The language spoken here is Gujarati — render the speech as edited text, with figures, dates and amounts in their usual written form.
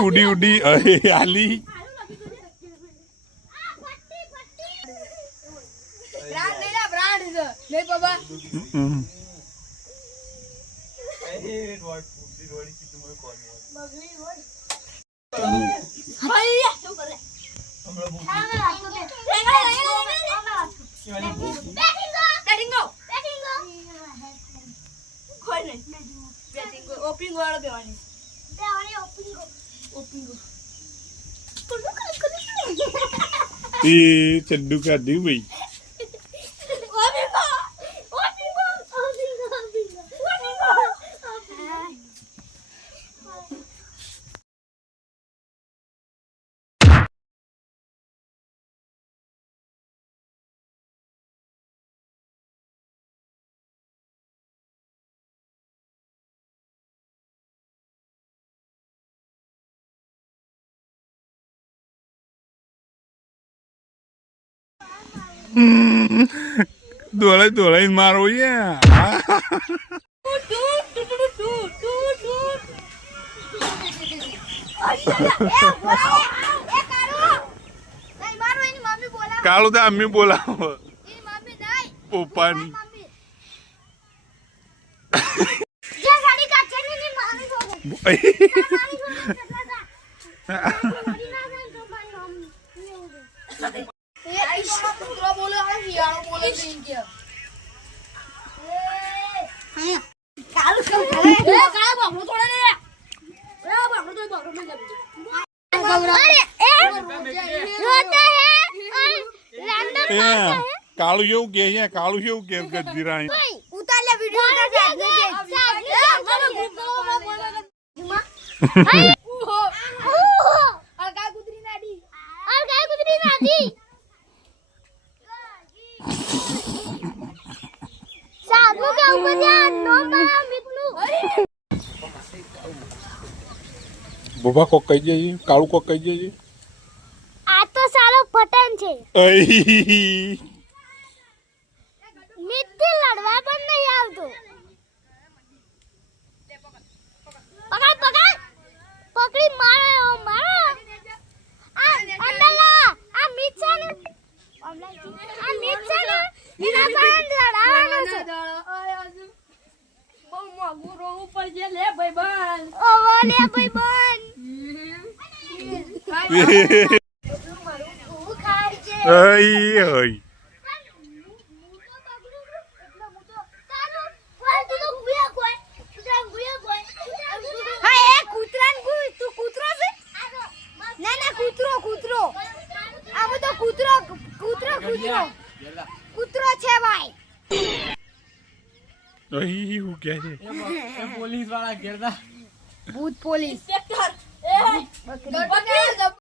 ઉડી ઉડી અરે આલી ઓપનિંગ વાળો બેવાની એ ચડ્ડુ કાઢી ભાઈ દોડાઈ દોડાઈ મારો કાળું તો અમ્મી બોલાવો પપ્પાની કાળું એવું કે કાળું એવું કે ગજરાઈ બોબા કોક કહી જઈએ કાળું કોક કહી જઈએ આ તો સારો પટન છે મિત્તી લડવા પણ નહીં આવતો પકડ પકડ પકડી મારો મારો આ અંદલા આ મિચ્છાને આ મિચ્છાને એના પાસે લડાવવાનો છે બહુ મોંઘું રોવું પડશે લે ભાઈબંધ ઓવો લે ભાઈબંધ અય અય કૂતરો છે ભાઈ એવું કે છે પોલીસ વાળા ઘેરતા ભૂત પોલીસ ઇન્સ્પેક્ટર